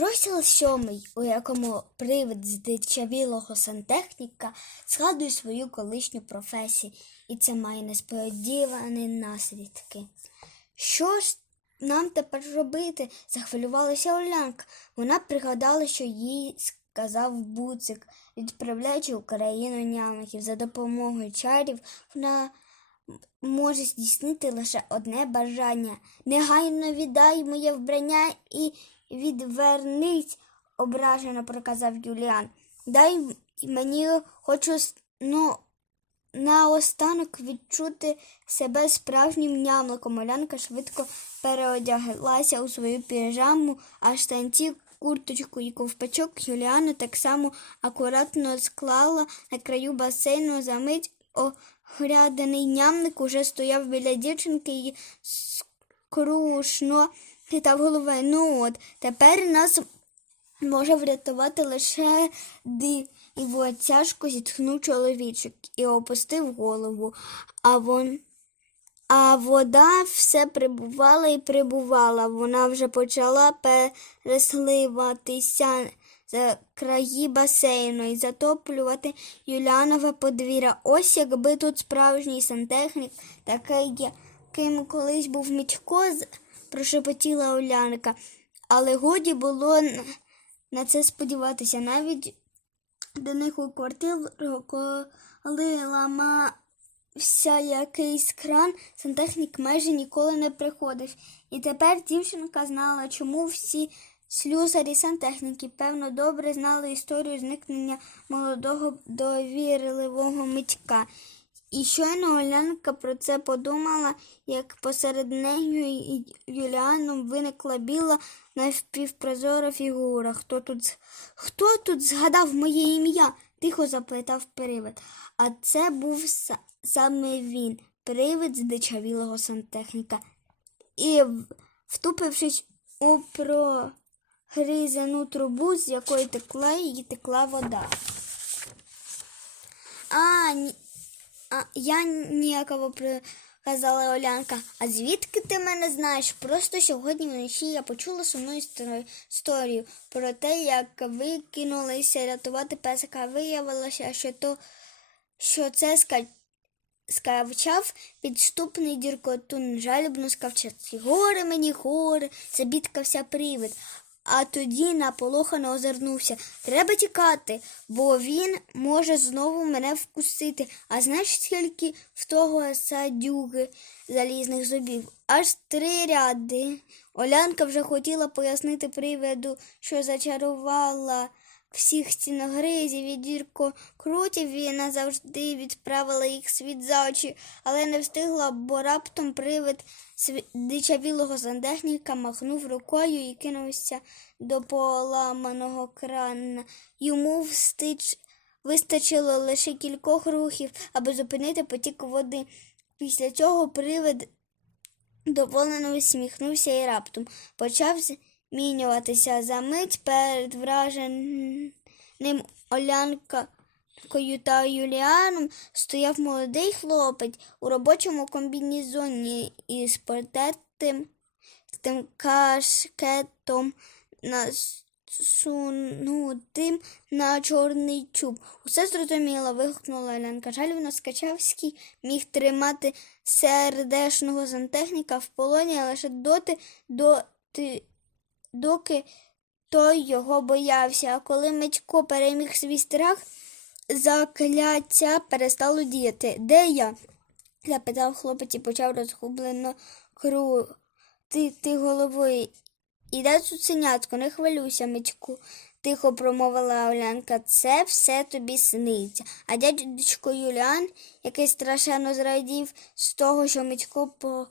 Розділ сьомий, у якому привид здичавілого сантехніка згадує свою колишню професію, і це має несподівані наслідки. Що ж нам тепер робити? захвилювалася Олянка. Вона пригадала, що їй сказав буцик, відправляючи в країну нямиків за допомогою чарів, вона може здійснити лише одне бажання. Негайно віддай моє вбрання і відвернись, ображено проказав Юліан. Дай мені хочу ну, наостанок відчути себе справжнім нямликом. Олянка швидко переодяглася у свою піжаму, а штанці, курточку і ковпачок Юліана так само акуратно склала на краю басейну за мить. Огрядений нямник уже стояв біля дівчинки і скрушно хитав головою. Ну от, тепер нас може врятувати лише диво. Тяжко зітхнув чоловічок і опустив голову. А вон. А вода все прибувала і прибувала. Вона вже почала пересливатися за краї басейну і затоплювати Юліанове подвір'я. Ось якби тут справжній сантехнік, такий, яким колись був Мітько, прошепотіла Олянка. Але годі було на це сподіватися. Навіть до них у квартиру, коли ламався якийсь кран, сантехнік майже ніколи не приходив. І тепер дівчинка знала, чому всі слюсарі сантехніки, певно, добре знали історію зникнення молодого довірливого митька. І щойно Олянка про це подумала, як посеред нею і Юліаном виникла біла навпівпрозора фігура. Хто тут, хто тут згадав моє ім'я? тихо запитав привид. А це був са- саме він, привид здичавілого сантехніка. І, втупившись у прогризану трубу, з якої текла і текла вода. А, ні, я ніяково казала Олянка. А звідки ти мене знаєш? Просто сьогодні вночі я почула сумну історію- про те, як ви кинулися рятувати песика. Виявилося, що то, що це ска... скавчав підступний діркотун, жалібно скавчав. Горе мені, горе, забідкався привид. А тоді наполохано озирнувся. Треба тікати, бо він може знову мене вкусити. А знаєш, скільки в того садюги залізних зубів? Аж три ряди. Олянка вже хотіла пояснити привиду, що зачарувала всіх стіногризів і дірко крутів і назавжди відправила їх світ за очі, але не встигла, бо раптом привид дичавілого сантехніка махнув рукою і кинувся до поламаного крана. Йому встич... вистачило лише кількох рухів, аби зупинити потік води. Після цього привид доволено усміхнувся і раптом почав змінюватися за мить перед враженим Олянкою та Юліаном стояв молодий хлопець у робочому комбінезоні із портетним тим кашкетом насунутим на чорний чуб. Усе зрозуміло, вигукнула Оленка. Жалівно Скачавський міг тримати сердешного сантехніка в полоні лише доти, доти, доки той його боявся. А коли Митько переміг свій страх, закляття перестало діяти. Де я? запитав хлопець і почав розгублено крутити головою. Іде цуценятко, не хвилюйся, Митьку, тихо промовила Олянка. Це все тобі сниться. А дядечко Юліан, який страшенно зрадів з того, що Митько по...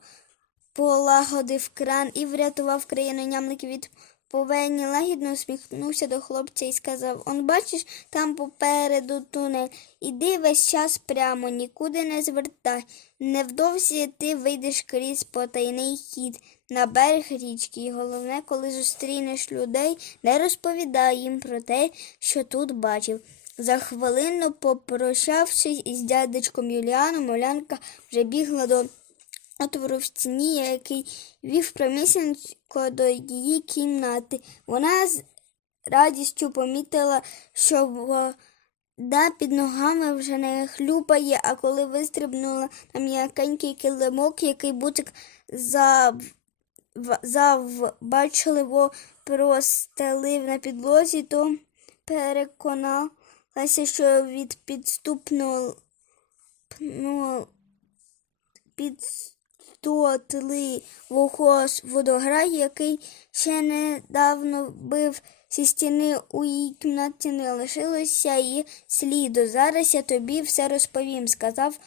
полагодив кран і врятував країну нямників від повені, лагідно усміхнувся до хлопця і сказав Он бачиш, там попереду тунель. Іди весь час прямо, нікуди не звертай. Невдовзі ти вийдеш крізь потайний хід на берег річки. І головне, коли зустрінеш людей, не розповідай їм про те, що тут бачив. За хвилину, попрощавшись із дядечком Юліаном, Олянка вже бігла до отвору в стіні, який вів прямісінько до її кімнати. Вона з- радістю помітила, що вода під ногами вже не хлюпає, а коли вистрибнула на м'якенький килимок, який бутик зав... завбачливо простелив на підлозі, то переконалася, що від підступного ну, підстотливого водограю, який ще недавно бив зі стіни у її кімнаті, не лишилося і сліду. Зараз я тобі все розповім, сказав,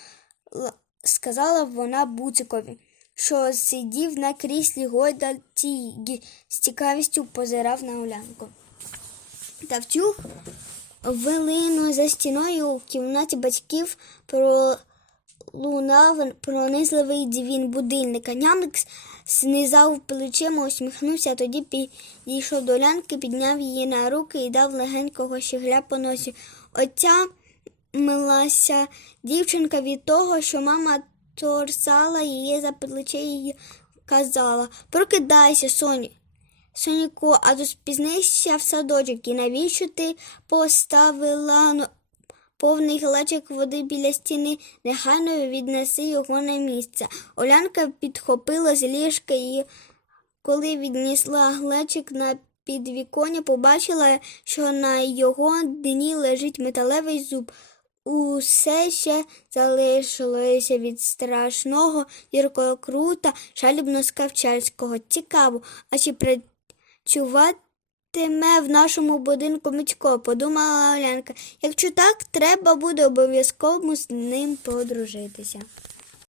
сказала вона Буцикові, що сидів на кріслі гойдальці й з цікавістю позирав на Улянку. Та в цю хвилину за стіною у кімнаті батьків пролунав пронизливий дзвін будильника. Нямик знизав плечима, усміхнувся, тоді підійшов до лянки, підняв її на руки і дав легенького щегля по носі. Отця милася дівчинка від того, що мама торсала її за плече і казала Прокидайся, Соню. Соніку, а то спізнишся в садочок. І навіщо ти поставила ну, повний глечик води біля стіни? Негайно віднеси його на місце. Олянка підхопила з ліжка і, коли віднісла глечик на підвіконня, побачила, що на його дні лежить металевий зуб. Усе ще залишилося від страшного гіркого крута шалібно скавчальського. Цікаво, а чи працюватиме в нашому будинку Мицько, подумала Олянка. Якщо так, треба буде обов'язково з ним подружитися.